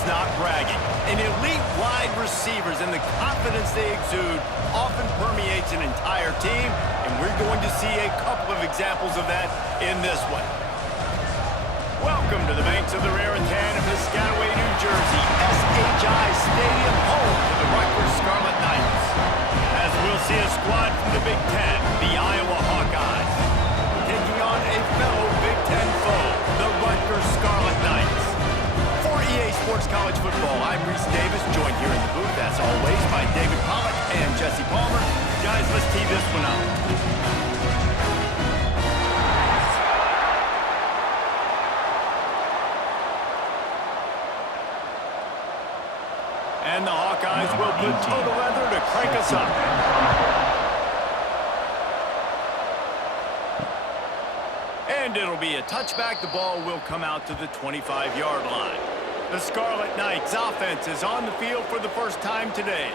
It's not bragging. An elite wide receivers and the confidence they exude often permeates an entire team, and we're going to see a couple of examples of that in this one. Welcome to the banks of the Raritan in Piscataway, New Jersey, SHI Stadium, home to the Rutgers Scarlet Knights. As we'll see a squad from the Big Ten, the Iowa Hawkeyes, taking on a fellow Big Ten foe, the Rutgers Scarlet Knights. For EA Sports College Football, I'm Reese Davis, joined here in the booth, as always, by David Pollack and Jesse Palmer. Guys, let's tee this one up. And the Hawkeyes will put total leather to crank us up. And it'll be a touchback. The ball will come out to the 25-yard line. The Scarlet Knights offense is on the field for the first time today.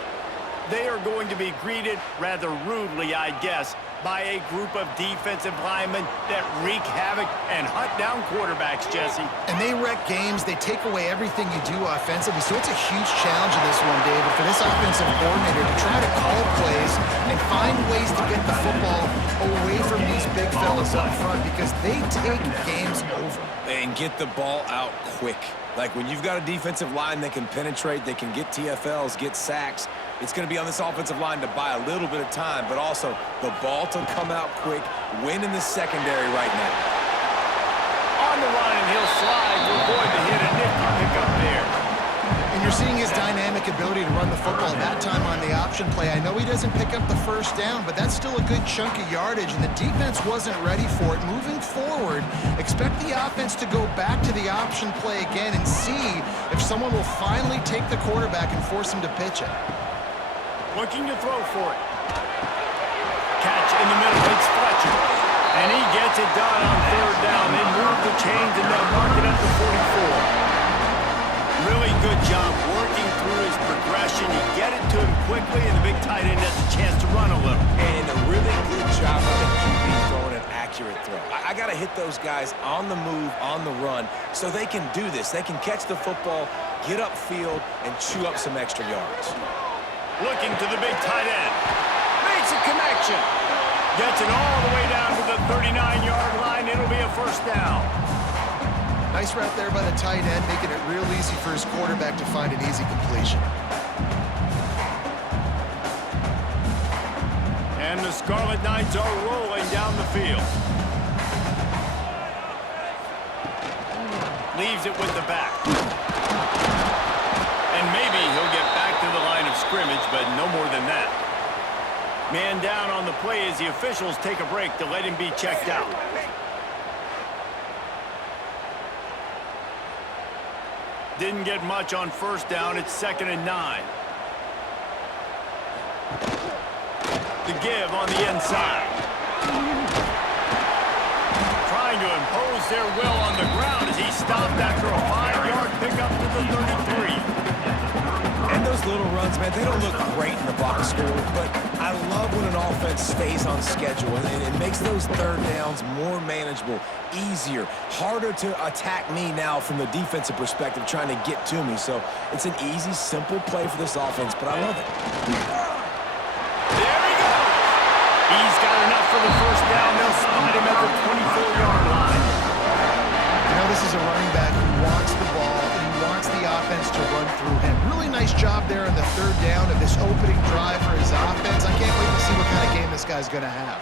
They are going to be greeted rather rudely, I guess, by a group of defensive linemen that wreak havoc and hunt down quarterbacks, Jesse. And they wreck games. They take away everything you do offensively. So it's a huge challenge in this one, David, for this offensive coordinator to try to call plays and find ways to get the football away from these big fellas up front, because they take games over. And get the ball out quick. Like when you've got a defensive line that can penetrate, they can get TFLs, get sacks, it's going to be on this offensive line to buy a little bit of time, but also the ball to come out quick, win in the secondary right now. On the run, and he'll slide to avoid the hit, a nifty pickup there. And you're seeing his dynamic ability to run the football that time on the option play. I know he doesn't pick up the first down, but that's still a good chunk of yardage, and the defense wasn't ready for it. Moving forward, expect the offense to go back to the option play again and see if someone will finally take the quarterback and force him to pitch it. Looking to throw for it. Catch in the middle, it's Fletcher. And he gets it done on third down. They move the chains and they'll mark it at the 44. Really good job working through his progression. You get it to him quickly, and the big tight end has a chance to run a little. And a really good job by the QB throwing an accurate throw. I got to hit those guys on the move, on the run, so they can do this. They can catch the football, get upfield, and chew up some extra yards. Looking to the big tight end. Makes a connection. Gets it all the way down to the 39-yard line. It'll be a first down. Nice route there by the tight end, making it real easy for his quarterback to find an easy completion. And the Scarlet Knights are rolling down the field. Leaves it with the back. And maybe he'll get back to the line of scrimmage, but no more than that. Man down on the play as the officials take a break to let him be checked out. Didn't get much on first down. It's 2nd and 9. The give on the inside. Trying to impose their will on the ground as he stopped after a 5-yard pickup to the 33. And those little runs, man, they don't look great in the box score, but I love when an offense stays on schedule, and it makes those third downs more manageable, easier, harder to attack me now from the defensive perspective trying to get to me. So it's an easy, simple play for this offense, but I love it. There he goes. He's got enough for the first down. They'll spot him at the 24-yard line. You know, this is a running back who wants the ball, and he wants the offense to run through him. Really nice job there on the third down of this opening drive for his offense. I can't wait to see what kind of game this guy's going to have.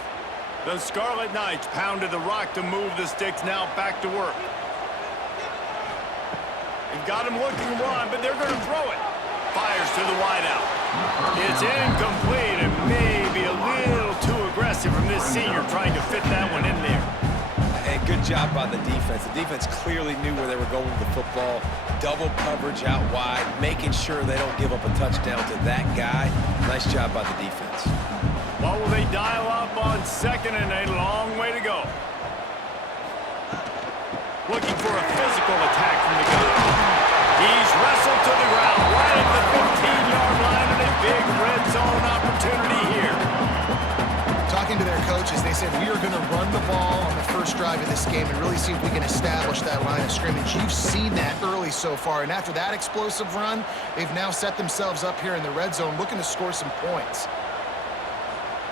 The Scarlet Knights pounded the rock to move the sticks. Now back to work. They've got him looking to run, but they're going to throw it. Fires to the wideout. It's incomplete and maybe a little too aggressive from this senior trying to fit that one in there. And good job by the defense. The defense clearly knew where they were going with the football. Double coverage out wide, making sure they don't give up a touchdown to that guy. Nice job by the defense. What will they dial up on 2nd and a long way to go? Looking for a physical attack from the guy. He's wrestled to the ground right at the 15-yard line, and a big red zone opportunity here. Talking to their coaches, they said, we are going to run the ball on the first first drive of this game and really see if we can establish that line of scrimmage. You've seen that early so far, and after that explosive run, they've now set themselves up here in the red zone looking to score some points.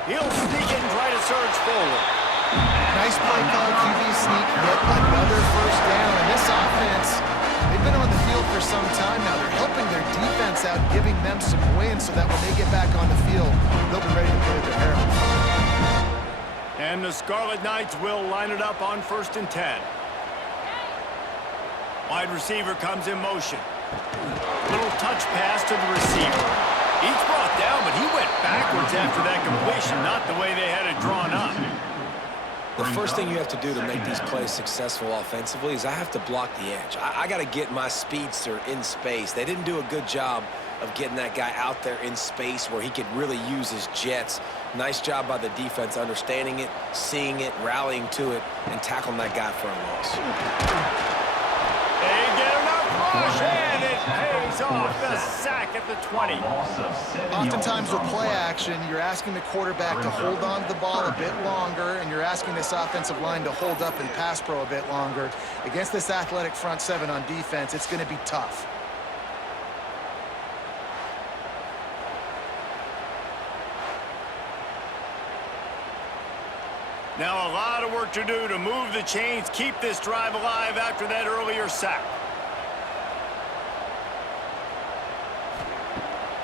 He'll sneak it and try to surge forward. Nice play call, QB sneak, yet another first down. And this offense, they've been on the field for some time now. They're helping their defense out, giving them some wins so that when they get back on the field, they'll be ready to play their hair off. And the Scarlet Knights will line it up on 1st and 10. Wide receiver comes in motion. Little touch pass to the receiver. He's brought down, but he went backwards after that completion, not the way they had it drawn up. The first thing you have to do to make these plays successful offensively is I have to block the edge. I got to get my speedster in space. They didn't do a good job of getting that guy out there in space where he could really use his jets. Nice job by the defense understanding it, seeing it, rallying to it, and tackling that guy for a loss. They get enough rush, and it pays off the sack at the 20. Oftentimes with play action, you're asking the quarterback to hold on to the ball a bit longer, and you're asking this offensive line to hold up and pass pro a bit longer. Against this athletic front seven on defense, it's going to be tough. Now a lot of work to do to move the chains, keep this drive alive after that earlier sack.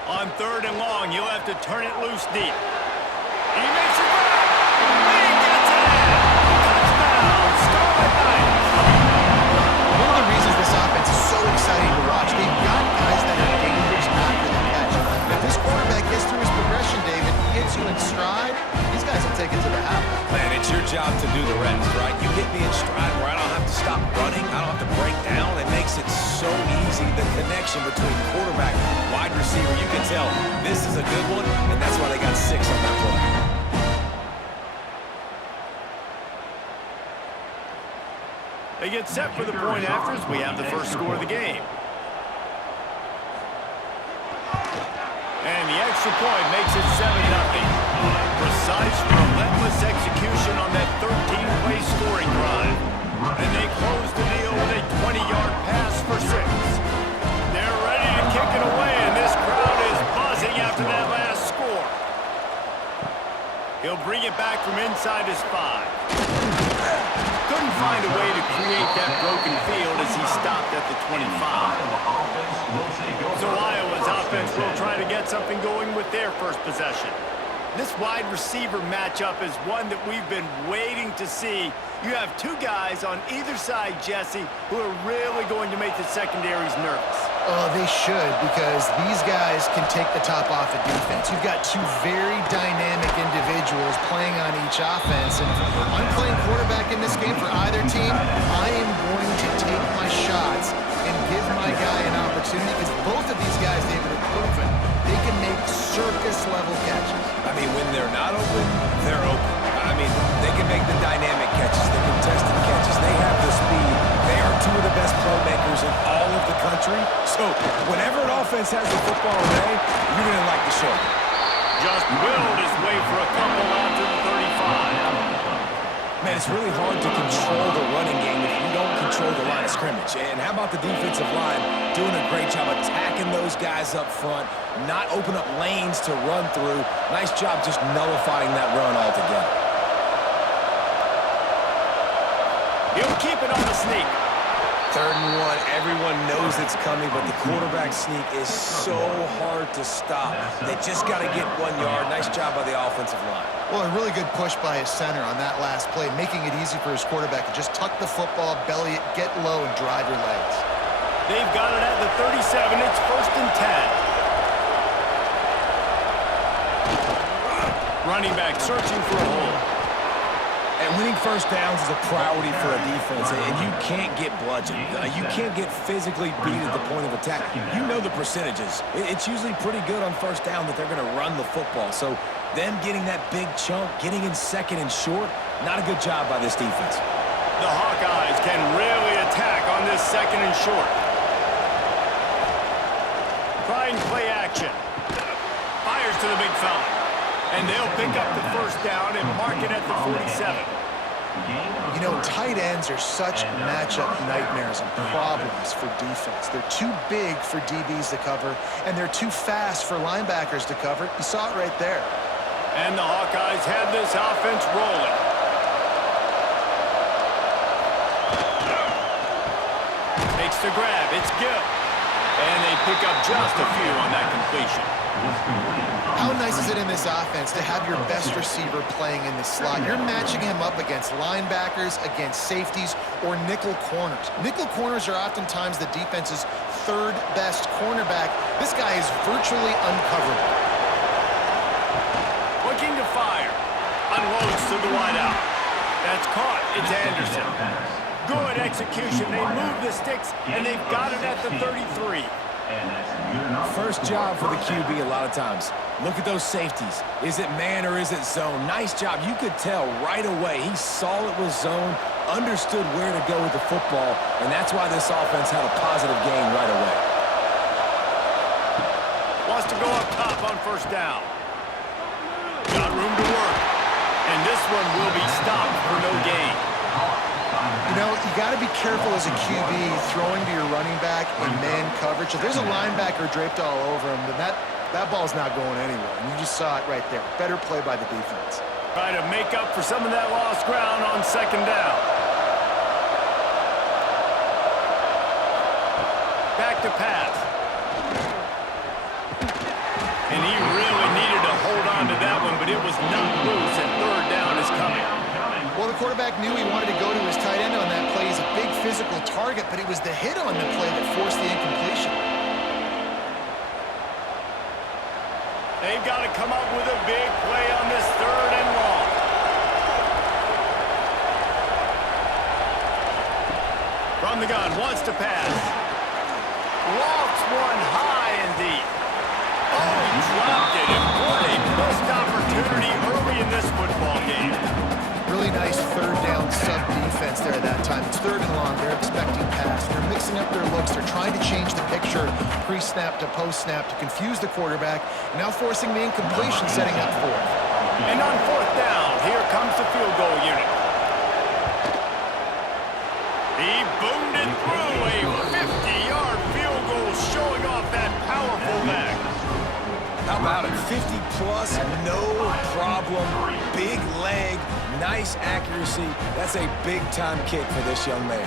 On 3rd and long, you'll have to turn it loose deep. He makes it back. He gets it in. Touchdown, Scarlet Knights. One of the reasons this offense is so exciting to watch, they've got guys that are dangerous after the catch. If this quarterback gets through his progression, David, he gets you in stride, these guys will take it to the house. Man, it's your job to do the rest, right? You get me in stride where I don't have to stop running. I don't have to break down. It makes it so easy. The connection between quarterback, wide receiver, you can tell this is a good one, and that's why they got 6 on that play. They get set for the point after as we have the first score of the game. And the extra point makes it 7-0. Precise, relentless execution on that 13-play scoring drive. And they close the deal with a 20-yard pass for 6. They're ready to kick it away, and this crowd is buzzing after that last score. He'll bring it back from inside his 5. Couldn't find a way to create that broken field as he stopped at the 25. So Iowa's offense will try to get something going with their first possession. This wide receiver matchup is one that we've been waiting to see. You have 2 guys on either side, Jesse, who are really going to make the secondaries nervous. Oh, they should, because these guys can take the top off of defense. You've got 2 very dynamic individuals playing on each offense, and if I'm playing quarterback in this game for either team, I am going to take my shots and give my guy an opportunity, because both of these guys, David, have proven they can make circus-level catches. I mean, when they're not open, they're open. I mean, they can make the dynamic catches, the contested catches. They have the speed. They are 2 of the best playmakers in all of the country. So whenever an offense has the football today, you're going to like the show. Just willed his way for a couple out to the 35. Man, it's really hard to control the running game if you don't control the line of scrimmage. And how about the defensive line doing a great job attacking those guys up front, not open up lanes to run through. Nice job just nullifying that run altogether. He'll keep it on the sneak. 3rd and 1, everyone knows it's coming, but the quarterback sneak is so hard to stop. They just got to get 1 yard. Nice job by the offensive line. Well, a really good push by his center on that last play, making it easy for his quarterback to just tuck the football, belly it, get low, and drive your legs. They've got it at the 37. It's 1st and 10. Running back searching for a hole. And winning first downs is a priority for a defense, and you can't get bludgeoned. You can't get physically beat at the point of attack. You know the percentages. It's usually pretty good on first down that they're going to run the football. So them getting that big chunk, getting in 2nd and short, not a good job by this defense. The Hawkeyes can really attack on this 2nd and short. Trying play action. Fires to the big fella. And they'll pick up the first down and mark it at the 47. You know, tight ends are such matchup nightmares and problems for defense. They're too big for DBs to cover, and they're too fast for linebackers to cover. You saw it right there. And the Hawkeyes have this offense rolling. Makes the grab. It's Gill. And they pick up just a few on that completion. How nice is it in this offense to have your best receiver playing in the slot? You're matching him up against linebackers, against safeties, or nickel corners. Nickel corners are oftentimes the defense's third best cornerback. This guy is virtually uncoverable. Looking to fire. Unloads to the wideout. That's caught. It's Anderson. Good execution. They move the sticks, and they've got it at the 33. First job for the QB a lot of times. Look at those safeties. Is it man or is it zone? Nice job. You could tell right away. He saw it was zone, understood where to go with the football, and that's why this offense had a positive gain right away. Wants to go up top on first down. Got room to work. And this one will be stopped for no gain. You know, you got to be careful as a QB throwing to your running back in man coverage. If there's a linebacker draped all over him, then that ball's not going anywhere. And you just saw it right there. Better play by the defense. Try to make up for some of that lost ground on second down. Back to pass. And he really needed to hold on to that one, but it was not loose, and third down is coming. Well, the quarterback knew he wanted to go to his tight end on that play. He's a big physical target, but it was the hit on the play that forced the incompletion. They've got to come up with a big play on this third and long. From the gun, wants to pass. Lofts one high and deep. Oh, he dropped it, and what a missed opportunity early in this football game. Really nice third down sub-defense there at that time. It's third and long. They're expecting pass. They're mixing up their looks. They're trying to change the picture pre-snap to post-snap to confuse the quarterback, now forcing the incompletion, setting up fourth. And on fourth down, here comes the field goal unit. He boomed it through a 50-yard field goal, showing off that powerful leg. How about it? 50-plus, no problem. Big leg, nice accuracy. That's a big-time kick for this young man.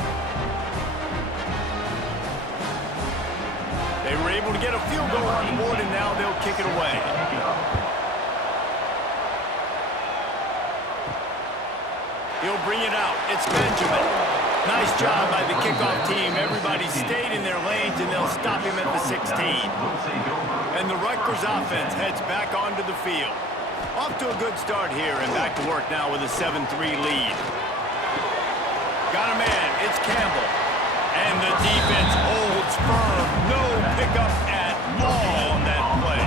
They were able to get a field goal on the board, and now they'll kick it away. He'll bring it out. It's Benjamin. Nice job by the kickoff team. Everybody stayed in their lanes, and they'll stop him at the 16. And the Rutgers offense heads back onto the field. Off to a good start here, and back to work now with a 7-3 lead. Got a man. It's Campbell. And the defense holds firm. No pickup at all on that play.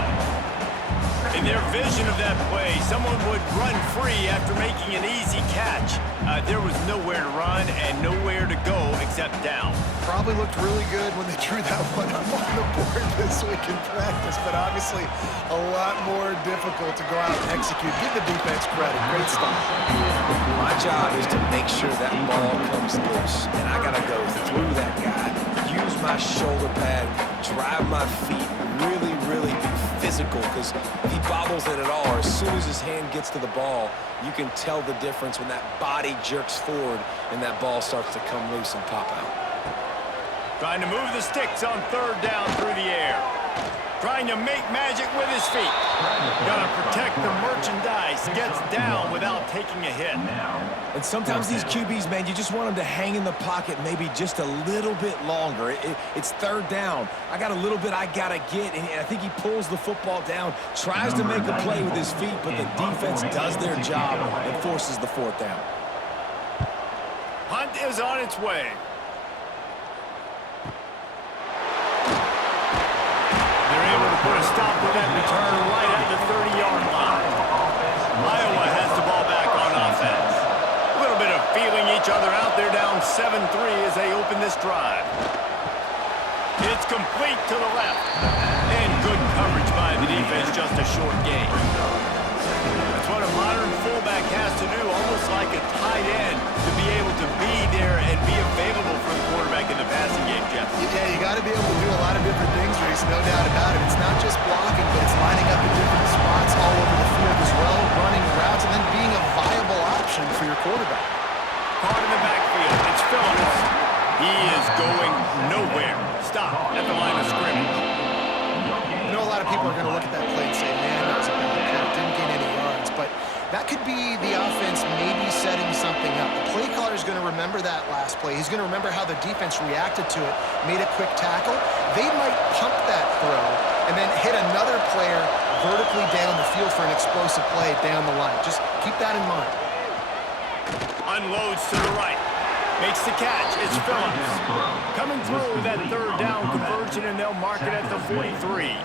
In their vision of that play, someone would run free after making an easy catch. There was nowhere to run and nowhere to go except down. Probably looked really good when they drew that one up on the board this week in practice, but obviously a lot more difficult to go out and execute. Give the defense credit. Great stop. My job is to make sure that ball comes loose, and I got to go through that guy, use my shoulder pad, drive my feet, really be physical, because if he bobbles it at all, or as soon as his hand gets to the ball, you can tell the difference when that body jerks forward and that ball starts to come loose and pop out. Trying to move the sticks on third down through the air. Trying to make magic with his feet. Gotta protect the merchandise. Gets down without taking a hit. And sometimes these QBs, man, you just want them to hang in the pocket maybe just a little bit longer. It's third down. I got a little bit I gotta get, and I think he pulls the football down, tries to make a play with his feet, but the defense does their job and forces the fourth down. Hunt is on its way. Put a stop with that return right at the 30-yard line. Iowa has the ball back on offense. A little bit of feeling each other out there, down 7-3 as they open this drive. It's complete to the left. And good coverage by the defense, just a short gain. That's what a modern fullback has to do, almost like a tight end, to be able to be there and be available for the quarterback in the passing game, Jeff. Yeah, you got to be able to do a lot of different things, Reese, no doubt about it. It's not just blocking, but it's lining up in different spots all over the field as well, running routes, and then being a viable option for your quarterback. Caught in the backfield. It's Phillips. He is going nowhere. Stop at the line of scrimmage. I know a lot of people are going to look at that play and say, man, that was a bad play. Didn't gain any yards. But that could be the offense maybe setting something up. The play caller is going to remember that last play. He's going to remember how the defense reacted to it, made a quick tackle. They might pump that throw and then hit another player vertically down the field for an explosive play down the line. Just keep that in mind. Unloads to the right. Makes the catch. It's Phillips. Coming through that third down conversion, and they'll mark it at the 43.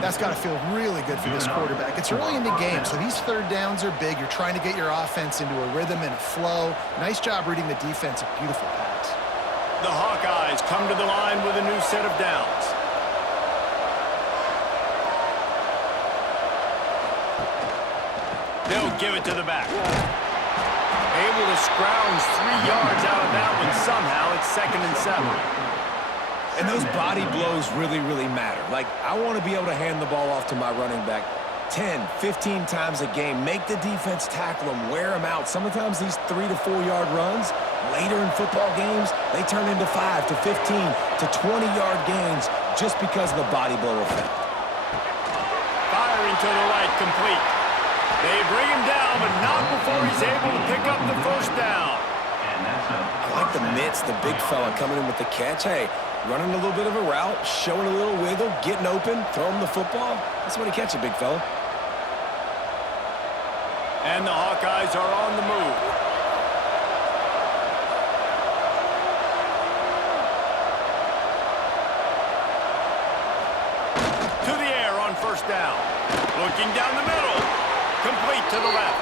That's got to feel really good for this quarterback. It's early in the game, so these third downs are big. You're trying to get your offense into a rhythm and a flow. Nice job reading the defense. A beautiful pass. The Hawkeyes come to the line with a new set of downs. They'll give it to the back. Able to scrounge 3 yards out of that one somehow. It's 2nd and 7. And those body blows really, really matter. Like, I want to be able to hand the ball off to my running back 10, 15 times a game. Make the defense tackle them, wear them out. Sometimes these 3 to 4 yard runs, later in football games, they turn into 5 to 15 to 20 yard gains just because of the body blow effect. Firing to the right, complete. They bring him down, but not before he's able to pick up the first down. I like the mitts, the big fella coming in with the catch. Hey, running a little bit of a route, showing a little wiggle, getting open, throwing the football. That's what he catch it, big fella. And the Hawkeyes are on the move. To the air on first down. Looking down the middle. Complete to the left.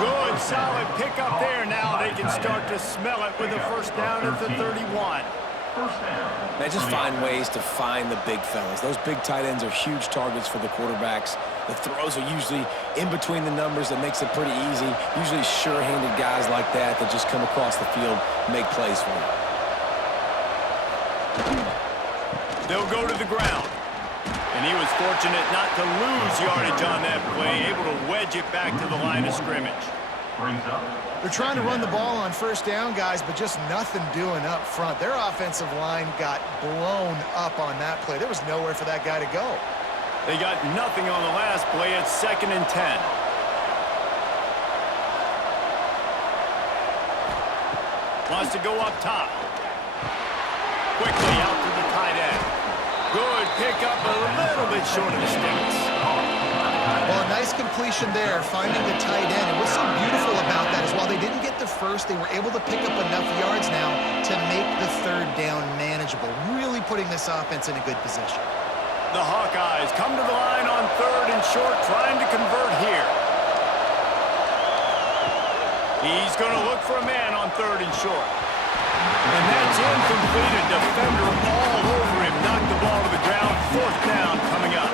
Good, solid pickup there. Now they can start to smell it with a first down at the 31. Man, just find ways to find the big fellas. Those big tight ends are huge targets for the quarterbacks. The throws are usually in between the numbers. That makes it pretty easy. Usually sure-handed guys like that just come across the field, make plays for you. They'll go to the ground. And he was fortunate not to lose yardage on that play, able to wedge it back to the line of scrimmage. They're trying to run the ball on first down, guys, but just nothing doing up front. Their offensive line got blown up on that play. There was nowhere for that guy to go. They got nothing on the last play. It's 2nd and 10. Wants to go up top. Quickly out to the tight end. Good pickup, a little bit short of the sticks. Well, a nice completion there, finding the tight end. And what's so beautiful about that is while they didn't get the first, they were able to pick up enough yards now to make the third down manageable, really putting this offense in a good position. The Hawkeyes come to the line on 3rd and short, trying to convert here. He's going to look for a man on 3rd and short. And that's incomplete. A defender all over him. Knocked the ball to the ground. 4th down coming up.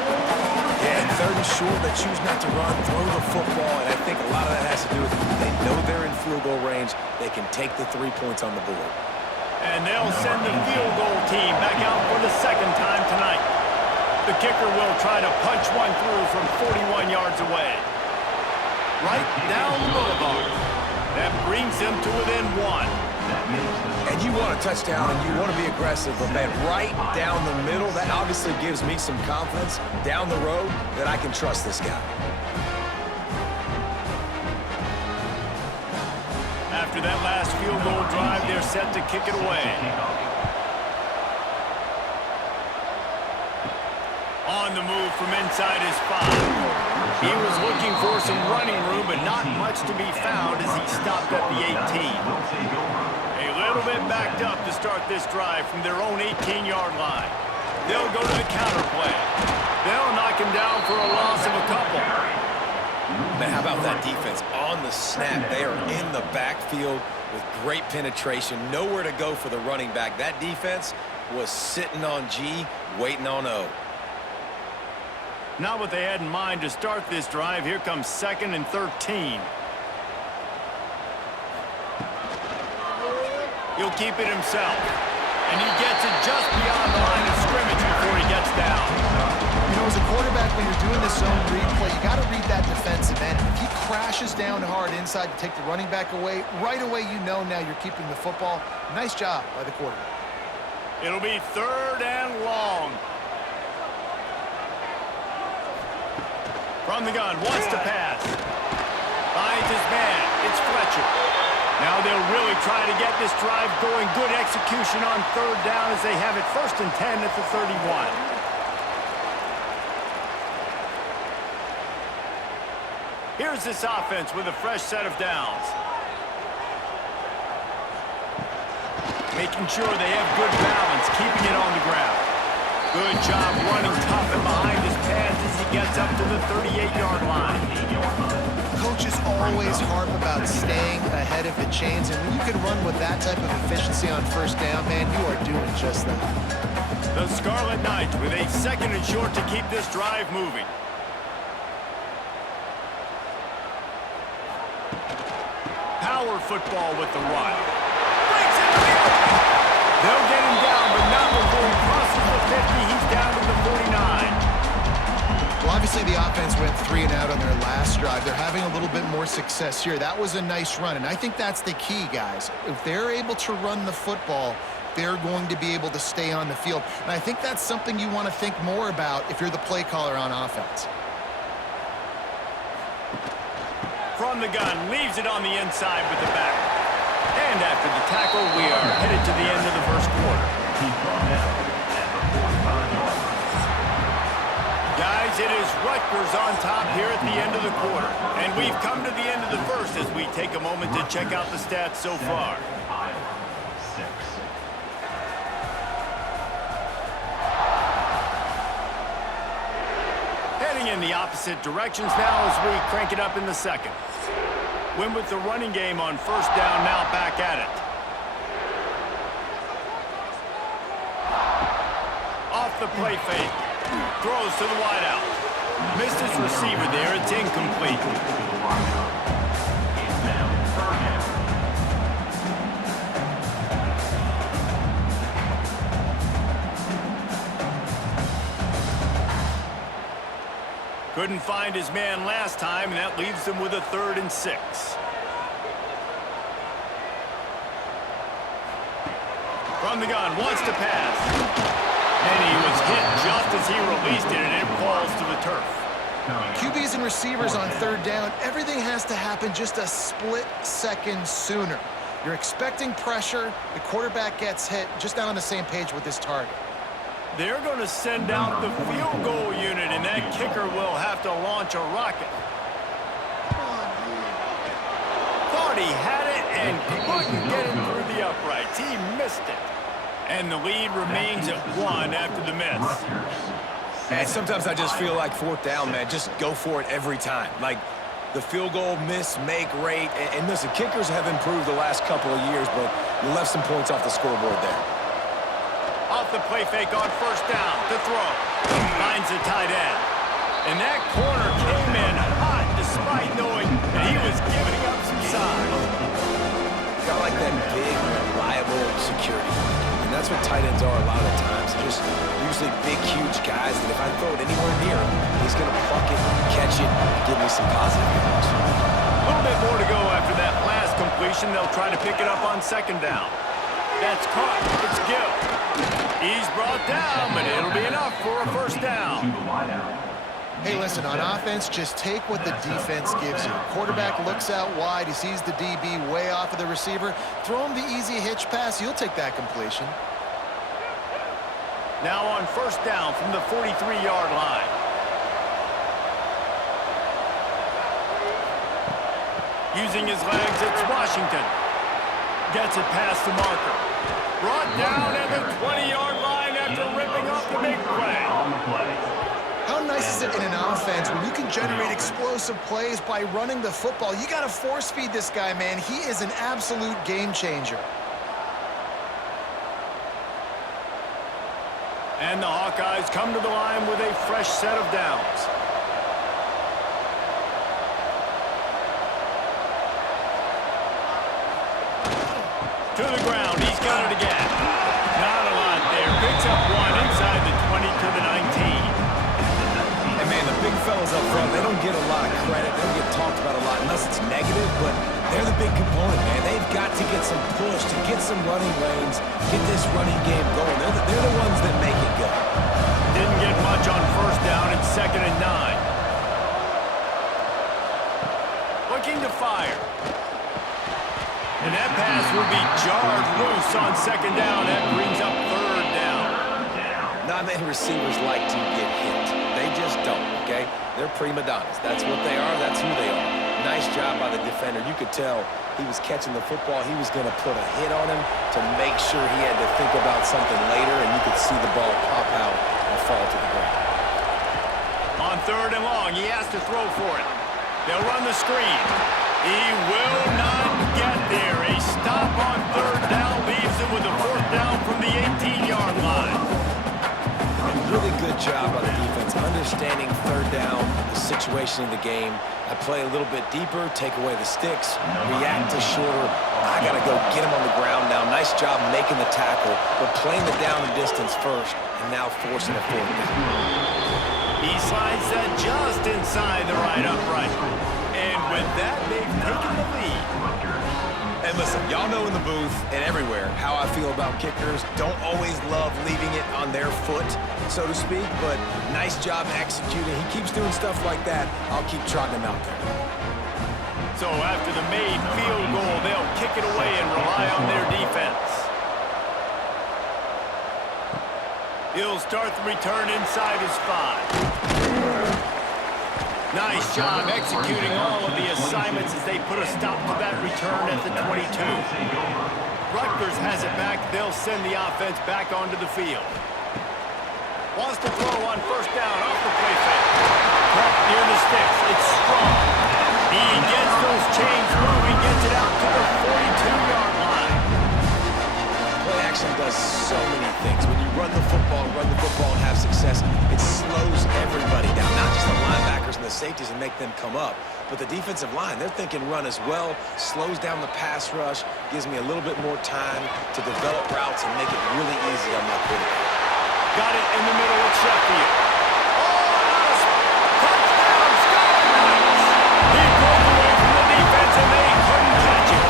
Yeah, and 3rd and short, they choose not to run, throw the football, and I think a lot of that has to do with they know they're in field goal range. They can take the 3 points on the board. And they'll send the field goal team back out for the 2nd time tonight. The kicker will try to punch one through from 41 yards away. Right down the boulevard. That brings them to within 1. And you want a touchdown and you want to be aggressive, but man, right down the middle, that obviously gives me some confidence down the road that I can trust this guy. After that last field goal drive, they're set to kick it away. On the move from inside his 5. He was looking for some running room, but not much to be found as he stopped at the 18. A little bit backed up to start this drive from their own 18-yard line. They'll go to the counter play. They'll knock him down for a loss of a couple. Man, how about that defense on the snap? They are in the backfield with great penetration. Nowhere to go for the running back. That defense was sitting on G, waiting on O. Not what they had in mind to start this drive. Here comes 2nd and 13. He'll keep it himself. And he gets it just beyond the line of scrimmage before he gets down. You know, as a quarterback, when you're doing this zone read play, you got to read that defensive end. If he crashes down hard inside to take the running back away, right away you know now you're keeping the football. Nice job by the quarterback. It'll be 3rd and long. From the gun, wants to pass. Finds his man. It's Fletcher. Now they'll really try to get this drive going. Good execution on 3rd down as they have it 1st and 10 at the 31. Here's this offense with a fresh set of downs. Making sure they have good balance, keeping it on the ground. Good job running tough and behind his pads as he gets up to the 38-yard line. Coaches always harp about staying ahead of the chains, and when you can run with that type of efficiency on 1st down, man, you are doing just that. The Scarlet Knights with a 2nd and short to keep this drive moving. Power football with the run. Breaks into the open. They'll get him down, but not before he crosses the 50. He's down to the 49. Well, obviously the offense went 3 and out on their last drive. They're having a little bit more success here. That was a nice run, and I think that's the key, guys. If they're able to run the football, they're going to be able to stay on the field. And I think that's something you want to think more about if you're the play caller on offense. From the gun, leaves it on the inside with the back. And after the tackle, we are headed to the end of the 1st quarter. Guys, it is Rutgers on top here at the end of the quarter. And we've come to the end of the 1st as we take a moment to check out the stats so far. Heading in the opposite directions now as we crank it up in the 2nd. Win with the running game on 1st down, now back at it. Off the play fake. Throws to the wideout. Missed his receiver there. It's incomplete. Couldn't find his man last time, and that leaves him with a 3rd and 6. From the gun, wants to pass. And he was hit just as he released it, and it falls to the turf. QBs and receivers on 3rd down, everything has to happen just a split second sooner. You're expecting pressure, the quarterback gets hit, just not on the same page with this target. They're going to send out the field goal unit, and that kicker will have to launch a rocket. Thought he had it and couldn't get it through the uprights. He missed it. And the lead remains at 1 after the miss. And sometimes I just feel like 4th down, man, just go for it every time. Like the field goal miss, make rate. And listen, kickers have improved the last couple of years, but you left some points off the scoreboard there. Off the play fake on 1st down to throw. Finds the tight end. And that corner came in hot despite knowing that he was giving up some size. Got like that big, reliable security blanket. And that's what tight ends are a lot of the times. They're just usually big, huge guys that if I throw it anywhere near him, he's going to pluck it, catch it, and give me some positive yards. A little bit more to go after that last completion. They'll try to pick it up on 2nd down. That's caught. It's Gill. He's brought down, but it'll be enough for a 1st down. Hey, listen, on offense, just take what the defense gives you. Quarterback looks out wide. He sees the DB way off of the receiver. Throw him the easy hitch pass. You'll take that completion. Now on 1st down from the 43-yard line. Using his legs, it's Washington. Gets it past the marker. Brought down at the 20-yard line after ripping off the big play. How nice is it in an offense when you can generate explosive plays by running the football? You got to force feed this guy, man. He is an absolute game changer. And the Hawkeyes come to the line with a fresh set of downs. To the ground, he's got it again. Not a lot there. Picks up one inside the 20 to the 19. And man, the big fellas up front, they don't get a lot of credit. They don't get talked about a lot unless it's negative, but they're the big component, man. They've got to get some push, to get some running lanes, get this running game going. They're the ones that make it go. Didn't get much on first down. It's 2nd and 9. Looking to fire. And that pass will be jarred loose on 2nd down. That brings up 3rd down. Not many receivers like to get hit. They just don't, okay? They're prima donnas. That's what they are. That's who they are. Nice job by the defender. You could tell he was catching the football. He was going to put a hit on him to make sure he had to think about something later, and you could see the ball pop out and fall to the ground. On 3rd and long, he has to throw for it. They'll run the screen. He will not get there. A stop on 3rd down leaves him with a 4th down from the 18-yard line. Really good job by the defense, understanding 3rd down, the situation of the game. I play a little bit deeper, take away the sticks, react to shorter. I got to go get him on the ground now. Nice job making the tackle, but playing the down and distance first, and now forcing a 4th down. He slides that just inside the right upright. And with that, they've taken the lead. And listen, y'all know in the booth and everywhere how I feel about kickers. Don't always love leaving it on their foot, so to speak, but nice job executing. He keeps doing stuff like that. I'll keep trotting him out there. So after the made field goal, they'll kick it away and rely on their defense. He'll start the return inside his 5. Nice job executing all of the assignments as they put a stop to that return at the 22. Rutgers has it back. They'll send the offense back onto the field. Wants to throw on 1st down off the play fake. Caught near the sticks. It's strong. He gets those chains moving, gets it out to the 42-yard line. Play action does so many things. When you run the football and have success, it slows everybody down, not just the linebackers and the safeties and make them come up, but the defensive line, they're thinking run as well, slows down the pass rush, gives me a little bit more time to develop routes and make it really easy on my quarterback. Got it in the middle of Sheffield. Touchdown, Skylights! He broke away from the defense and they couldn't catch it.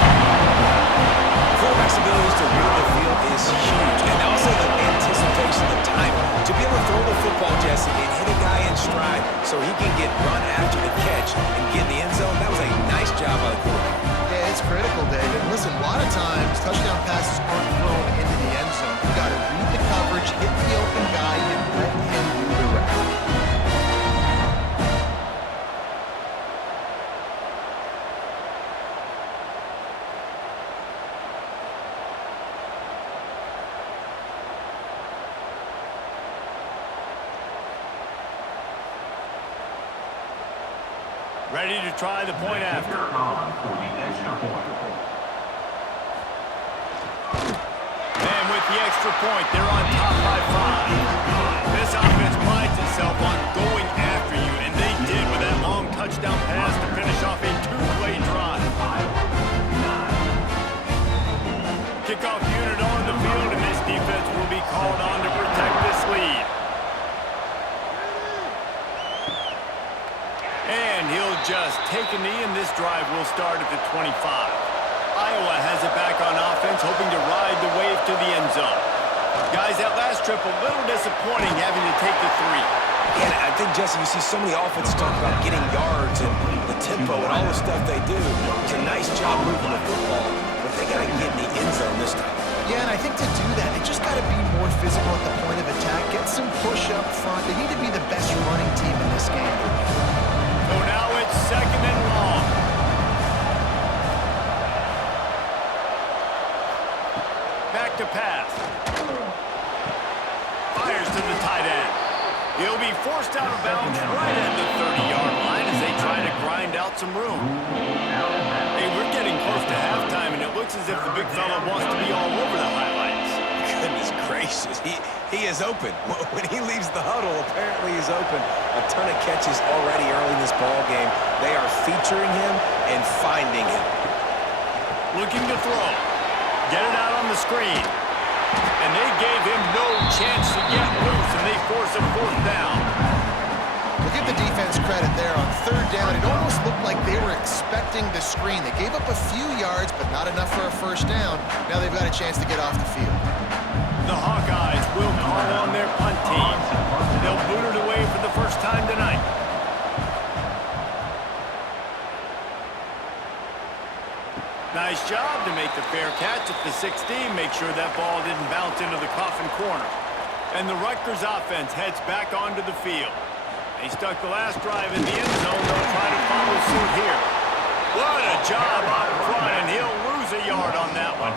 Quarterback's abilities to read the field is huge, and also the anticipation, the timing. To be able to throw the football, Jesse, and hit a guy in stride so he can get run after the catch and get in the end zone, that was a nice job by the quarterback. Yeah, it's critical, David. Listen, a lot of times, touchdown passes aren't thrown into the end zone. You got to read the coverage, hit the open guy, and let him do the rest. Ready to try the point after. And with the extra point, they're on top by 5. This offense prides itself on going after you, and they did with that long touchdown pass to finish off a 2-play drive. Kickoff unit on the field, and this defense will be called on to protect this lead. And he'll just take a knee, and this drive will start at the 25. Iowa has it back on offense, hoping to ride the wave to the end zone. Guys, that last trip, a little disappointing having to take the 3. Yeah, I think, Jesse, you see so many offenses talk about getting yards and the tempo and all the stuff they do. It's a nice job moving the football, but they got to get in the end zone this time. Yeah, and I think to do that, they just got to be more physical at the point of attack, get some push up front. They need to be the best running team in this game. So now it's 2nd and long. Back to pass. Fires to the tight end. He'll be forced out of bounds right at the 30-yard line as they try to grind out some room. Hey, we're getting close to halftime, and it looks as if the big fella wants to be all over the highlights. Goodness gracious. He is open. When he leaves the huddle, apparently he's open. A ton of catches already early in this ball game. They are featuring him and finding him. Looking to throw. Get it out on the screen. And they gave him no chance to get loose, and they force a fourth down. We'll give the defense credit there on third down. It almost looked like they were expecting the screen. They gave up a few yards, but not enough for a first down. Now they've got a chance to get off the field. The Hawkeyes will call on their punt team. They'll boot it away for the first time tonight. Nice job to make the fair catch at the 16. Make sure that ball didn't bounce into the coffin corner. And the Rutgers offense heads back onto the field. They stuck the last drive in the end zone. They'll try to follow suit here. What a job up front, and he'll lose a yard on that one.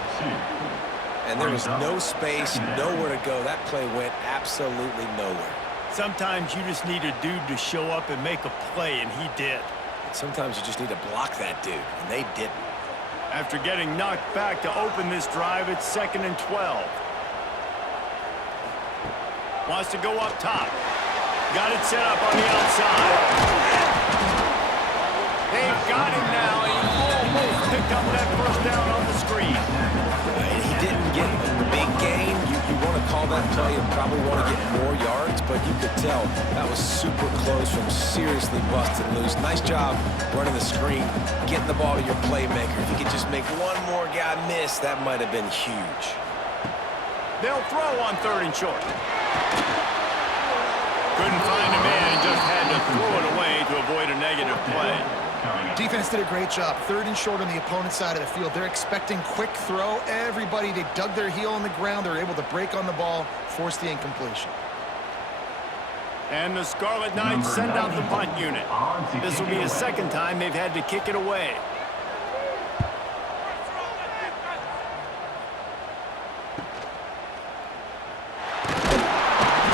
And there was no space, nowhere to go. That play went absolutely nowhere. Sometimes you just need a dude to show up and make a play, and he did. And sometimes you just need to block that dude, and they didn't. After getting knocked back to open this drive, it's 2nd and 12. Wants to go up top. Got it set up on the outside. They've got him now, and he almost picked up that first down on the screen. He didn't get a big gain. You want to call that play and probably want to get more yards, but you could tell that was super close from seriously busting loose. Nice job running the screen, getting the ball to your playmaker. If you could just make one more guy miss, that might have been huge. They'll throw on 3rd and short. Couldn't find a man, just had to throw it away to avoid a negative play. Defense did a great job. 3rd and short on the opponent's side of the field. They're expecting quick throw. Everybody, they dug their heel on the ground. They're able to break on the ball, force the incompletion. And the Scarlet Knights send out the punt unit. This will be the second time they've had to kick it away.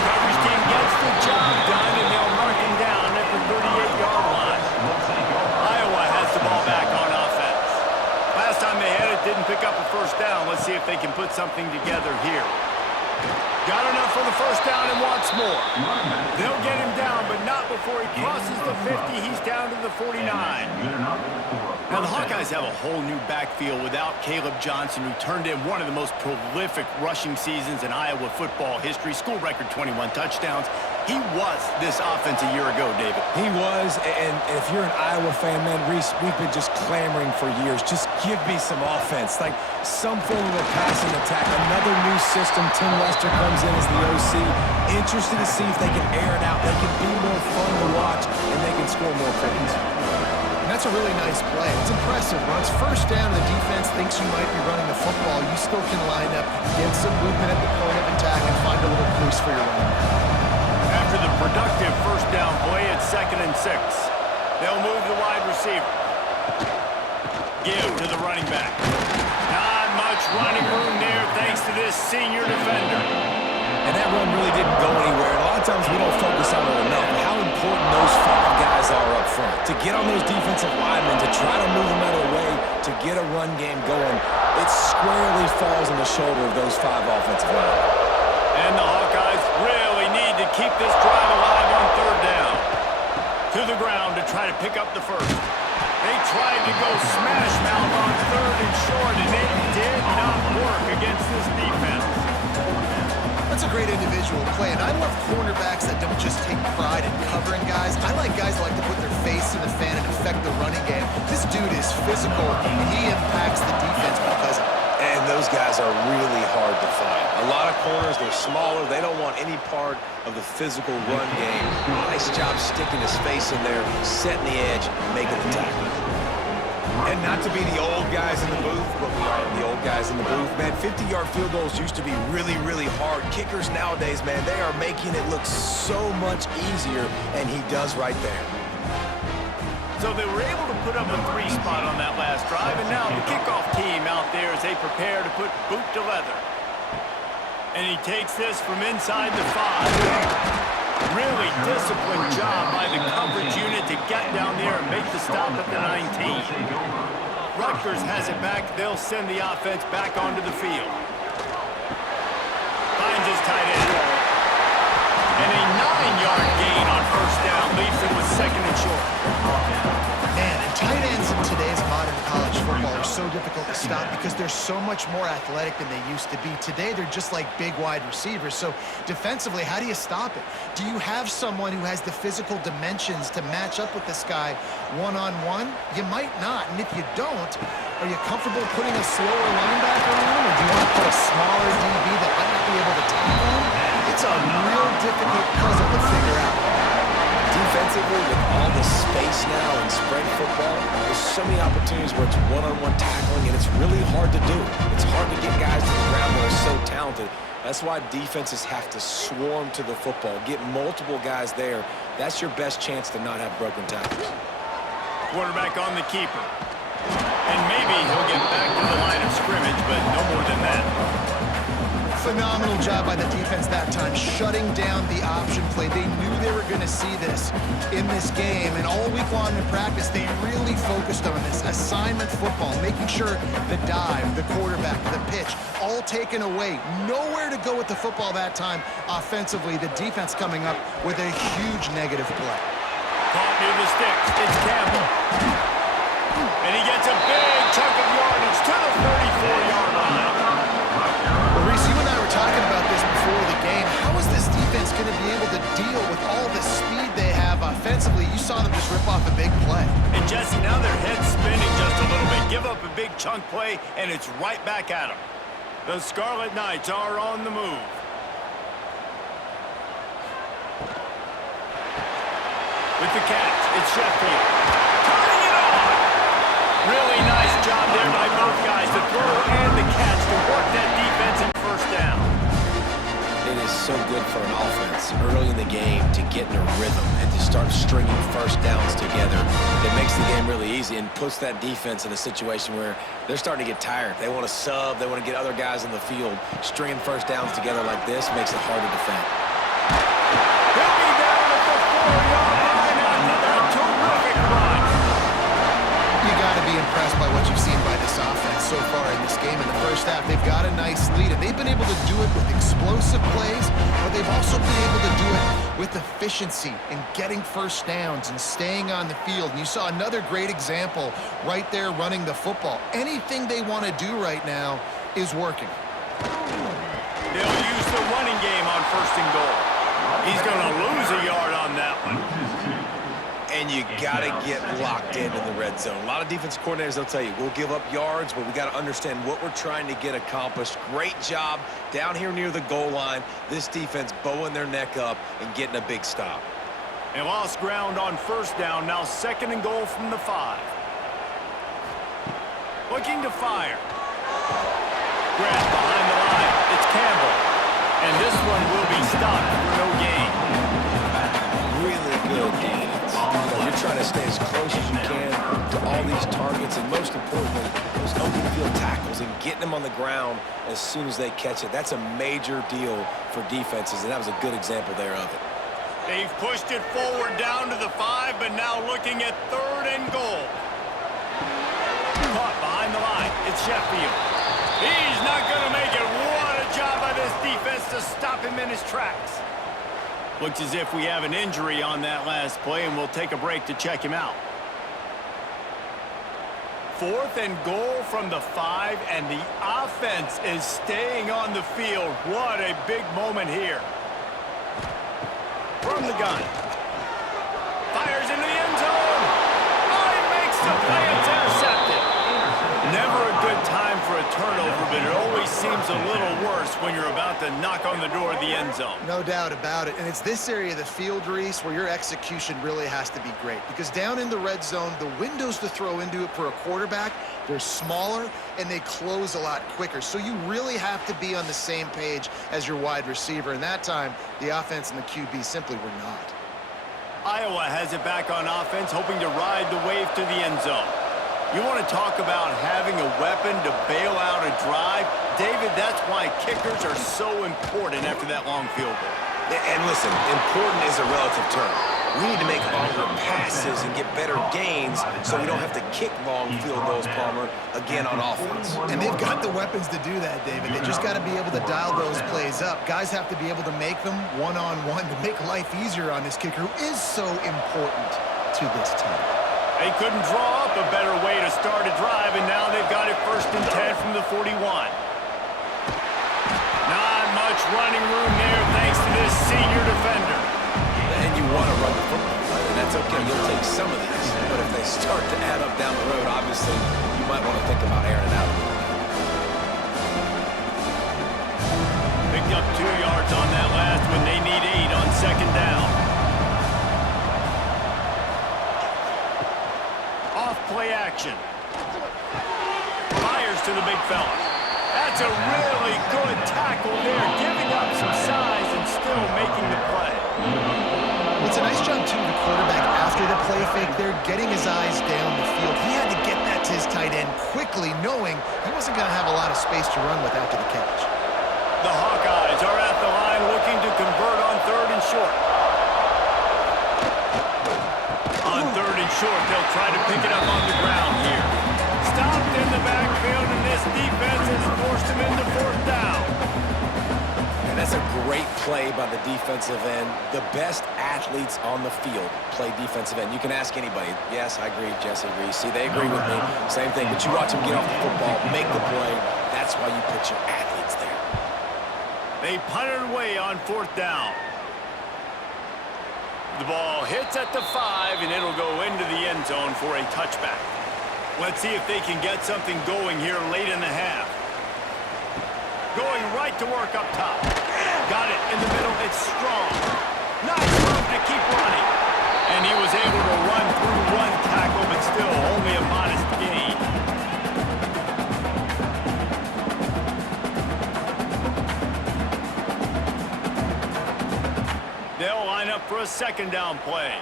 Coverage team gets the job done, and they'll mark him down at the 38-yard line. Iowa has the ball back on offense. Last time they had it, didn't pick up a first down. Let's see if they can put something together here. Got enough for the first down and wants more. They'll get him down, but not before he crosses the 50. He's down to the 49. Now, the Hawkeyes have a whole new backfield without Caleb Johnson, who turned in one of the most prolific rushing seasons in Iowa football history. School record 21 touchdowns. He was this offense a year ago, David. He was, and if you're an Iowa fan, man, Reese, we've been just clamoring for years. Just give me some offense, like some form of a passing attack. Another new system. Tim Lester comes in as the OC. Interested to see if they can air it out. They can be more fun to watch, and they can score more points. And that's a really nice play. It's impressive. Once first down, the defense thinks you might be running the football. You still can line up, get some movement at the point of attack, and find a little boost for your running back. After the productive first down play, it's 2nd and 6. They'll move the wide receiver. Give to the running back. Not much running room there thanks to this senior defender. And that run really didn't go anywhere. And a lot of times we don't focus on it enough. How important those 5 guys are up front. To get on those defensive linemen, to try to move them out of the way, to get a run game going, it squarely falls on the shoulder of those 5 offensive linemen. And the Hawkeyes really need to keep this drive alive on 3rd down. To the ground to try to pick up the first. They tried to go smash mouth on 3rd and short, and it did not work against this defense. That's a great individual play, and I love cornerbacks that don't just take pride in covering guys. I like guys that like to put their face in the fan and affect the running game. This dude is physical, and he impacts the defense because of it. And those guys are really hard to find. A lot of corners, they're smaller. They don't want any part of the physical run game. Nice job sticking his face in there, setting the edge, making the tackle. And not to be the old guys in the booth, but we are the old guys in the booth. Man, 50-yard field goals used to be really, really hard. Kickers nowadays, man, they are making it look so much easier, and he does right there. So they were able to put up a 3 spot on that last drive, and now the kickoff team out there as they prepare to put boot to leather. And he takes this from inside the 5. Really disciplined job by the coverage unit to get down there and make the stop at the 19. Rutgers has it back. They'll send the offense back onto the field. 5 tight end. And a 9-yard gain on first down leaves him with second and short. Man, and tight ends in today's modern college football are so difficult to stop because they're so much more athletic than they used to be. Today, they're just like big wide receivers. So defensively, how do you stop it? Do you have someone who has the physical dimensions to match up with this guy one-on-one? You might not. And if you don't, are you comfortable putting a slower linebacker on him? Or do you want to put a smaller DB that might not be able to tackle him? It's a real difficult puzzle to figure out. Defensively, with all the space now in spread football, there's so many opportunities where it's one-on-one tackling, and it's really hard to do. It's hard to get guys to the ground that are so talented. That's why defenses have to swarm to the football, get multiple guys there. That's your best chance to not have broken tackles. Quarterback on the keeper. And maybe he'll get back to the line of scrimmage, but no more than that. Phenomenal job by the defense that time, shutting down the option play. They knew they were going to see this in this game, and all week long in practice, they really focused on this assignment football, making sure the dive, the quarterback, the pitch, all taken away. Nowhere to go with the football that time offensively. The defense coming up with a huge negative play. Caught near the sticks. It's Campbell. And he gets a big chunk of yardage to the 34-yard line. Reese, you and I were talking about this before the game. How is this defense going to be able to deal with all the speed they have offensively? You saw them just rip off a big play. And Jesse, now their head's spinning just a little bit. Give up a big chunk play, and it's right back at them. The Scarlet Knights are on the move. With the catch, it's Sheffield. Turning it on! Really nice job there by both guys, the throw and the catch to work that defense in first down. It is so good for an offense early in the game to get in a rhythm and to start stringing first downs together. It makes the game really easy and puts that defense in a situation where they're starting to get tired. They want to sub. They want to get other guys in the field. Stringing first downs together like this makes it hard to defend. He'll be down at the 4-yard line after that terrific run. You got to be impressed by what you've seen by this offense so far in this game. In the first half, they've got a nice lead, and they've been able to do it with explosive plays, but they've also been able to do it with efficiency and getting first downs and staying on the field. And you saw another great example right there running the football. Anything they want to do right now is working. They'll use the running game on first and goal. He's going to lose a yard on that one. And you got to get locked in the red zone. A lot of defense coordinators, they'll tell you, we'll give up yards, but we got to understand what we're trying to get accomplished. Great job down here near the goal line. This defense bowing their neck up and getting a big stop. They lost ground on first down. Now second and goal from the 5. Looking to fire. Grab behind the line. It's Campbell. And this one will be stopped for no gain. Really good defense. You're trying to stay as close as you can to all these targets, and most importantly, those open field tackles and getting them on the ground as soon as they catch it. That's a major deal for defenses, and that was a good example there of it. They've pushed it forward down to the 5, but now looking at third and goal. Caught behind the line. It's Sheffield. He's not going to make it. What a job by this defense to stop him in his tracks. Looks as if we have an injury on that last play, and we'll take a break to check him out. Fourth and goal from the 5, and the offense is staying on the field. What a big moment here. From the gun. Fires into the end zone. Oh, he makes the play. It's intercepted. Never a good time for a turnover, but it always seems a little worse when you're about to knock on the door of the end zone. No doubt about it. And it's this area of the field, Reese, where your execution really has to be great. Because down in the red zone, the windows to throw into it for a quarterback, they're smaller and they close a lot quicker. So you really have to be on the same page as your wide receiver. And that time, the offense and the QB simply were not. Iowa has it back on offense, hoping to ride the wave to the end zone. You want to talk about having a weapon to bail out a drive? David, that's why kickers are so important after that long field goal. And listen, important is a relative term. We need to make longer passes and get better gains so we don't have to kick long field goals, Palmer, again on offense. And they've got the weapons to do that, David. They just got to be able to dial those plays up. Guys have to be able to make them one-on-one to make life easier on this kicker, who is so important to this team. They couldn't draw up a better way to start a drive, and now they've got it 1st and 10 from the 41. Not much running room there thanks to this senior defender. And you want to run the football, right? And that's okay. You'll take some of these. But if they start to add up down the road, obviously, you might want to think about airing it out a little bit. Picked up 2 yards on that last one. They need 8 on 2nd down. Off play action. Fires to the big fella. That's a really good tackle there, giving up some size and still making the play. Well, it's a nice job, too, the quarterback after the play fake there, getting his eyes down the field. He had to get that to his tight end quickly, knowing he wasn't going to have a lot of space to run with after the catch. The Hawkeyes are at the line looking to convert on 3rd and short. On 3rd and short, they'll try to pick it up on the ground here. Stopped in the backfield, and this defense has forced him into 4th down. And that's a great play by the defensive end. The best athletes on the field play defensive end. You can ask anybody. Yes, I agree. Jesse agrees. See, they agree with me. Same thing. But you watch them get off the football, make the play. That's why you put your athletes there. They punt it away on 4th down. The ball hits at the 5, and it'll go into the end zone for a touchback. Let's see if they can get something going here late in the half. Going right to work up top. Got it in the middle. It's strong. Nice move to keep running. And he was able to run through 1 tackle, but still only a modest gain. They'll line up for a 2nd down play.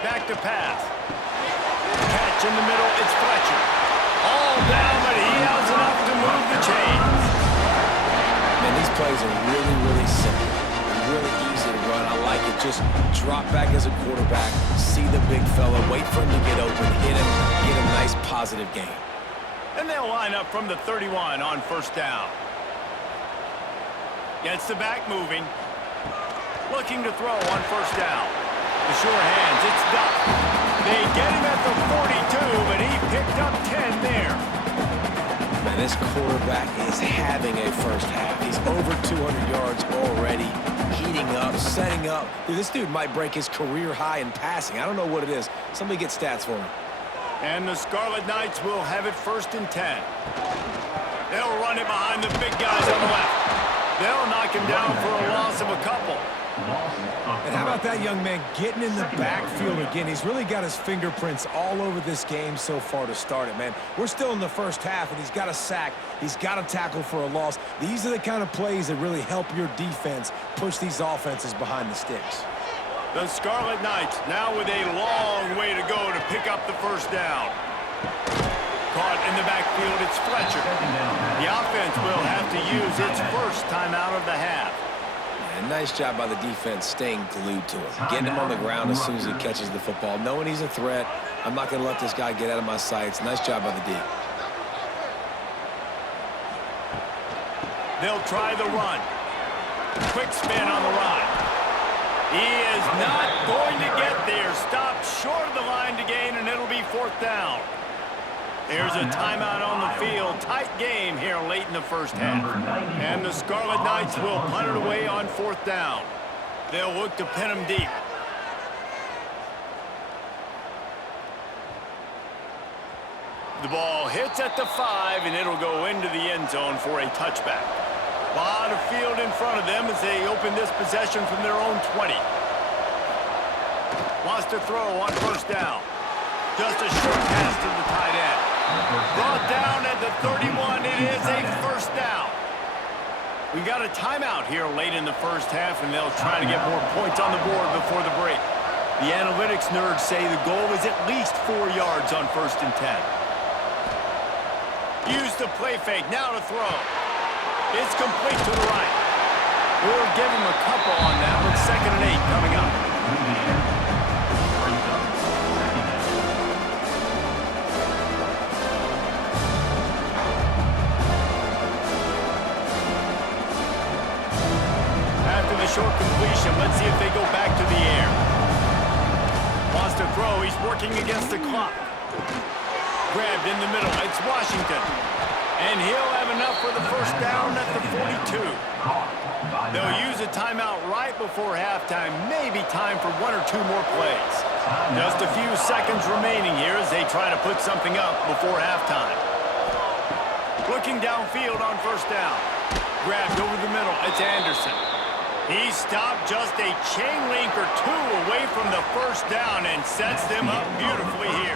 Back to pass. Catch in the middle, it's Fletcher. All down, but he has enough to move the chains. Man, these plays are really, really simple. Really easy to run. I like it. Just drop back as a quarterback, see the big fella, wait for him to get open, hit him, get a nice positive gain. And they'll line up from the 31 on 1st down. Gets the back moving. Looking to throw on 1st down. The sure hands, it's Duff. They get him at the 42, but he picked up 10 there. Man, this quarterback is having a first half. He's over 200 yards already, heating up, setting up. Dude, this dude might break his career high in passing. I don't know what it is. Somebody get stats for me. And the Scarlet Knights will have it 1st and 10. They'll run it behind the big guys on the left. They'll knock him down for a loss of a couple. And how about that young man getting in the backfield again? He's really got his fingerprints all over this game so far to start it, man. We're still in the first half, and he's got a sack. He's got a tackle for a loss. These are the kind of plays that really help your defense push these offenses behind the sticks. The Scarlet Knights now with a long way to go to pick up the 1st down. Caught in the backfield, it's Fletcher. The offense will have to use its 1st timeout of the half. And nice job by the defense staying glued to him. Getting him on the ground as soon as he catches the football. Knowing he's a threat, I'm not going to let this guy get out of my sights. Nice job by the D. They'll try the run. Quick spin on the run. He is not going to get there. Stopped short of the line to gain, and it'll be 4th down. There's a timeout on the field. Tight game here late in the first half. And the Scarlet Knights will punt it away on 4th down. They'll look to pin him deep. The ball hits at the 5, and it'll go into the end zone for a touchback. A lot of field in front of them as they open this possession from their own 20. Wants to throw on 1st down. Just a short pass to the tight end. Brought down at the 31. It is a 1st down. We got a timeout here late in the first half, and they'll try to get more points on the board before the break. The analytics nerds say the goal is at least 4 yards on 1st and 10. Use the play fake. Now to throw. It's complete to the right. We'll give him a couple on that with 2nd and 8 coming up. After the short completion, let's see if they go back to the air. Wants to throw. He's working against the clock. Grabbed in the middle. It's Washington. And he'll have enough for the first down at the 42. They'll use a timeout right before halftime. Maybe time for 1 or 2 more plays. Just a few seconds remaining here as they try to put something up before halftime. Looking downfield on 1st down. Grabbed over the middle. It's Anderson. He stopped just a chain link or 2 away from the 1st down and sets them up beautifully here.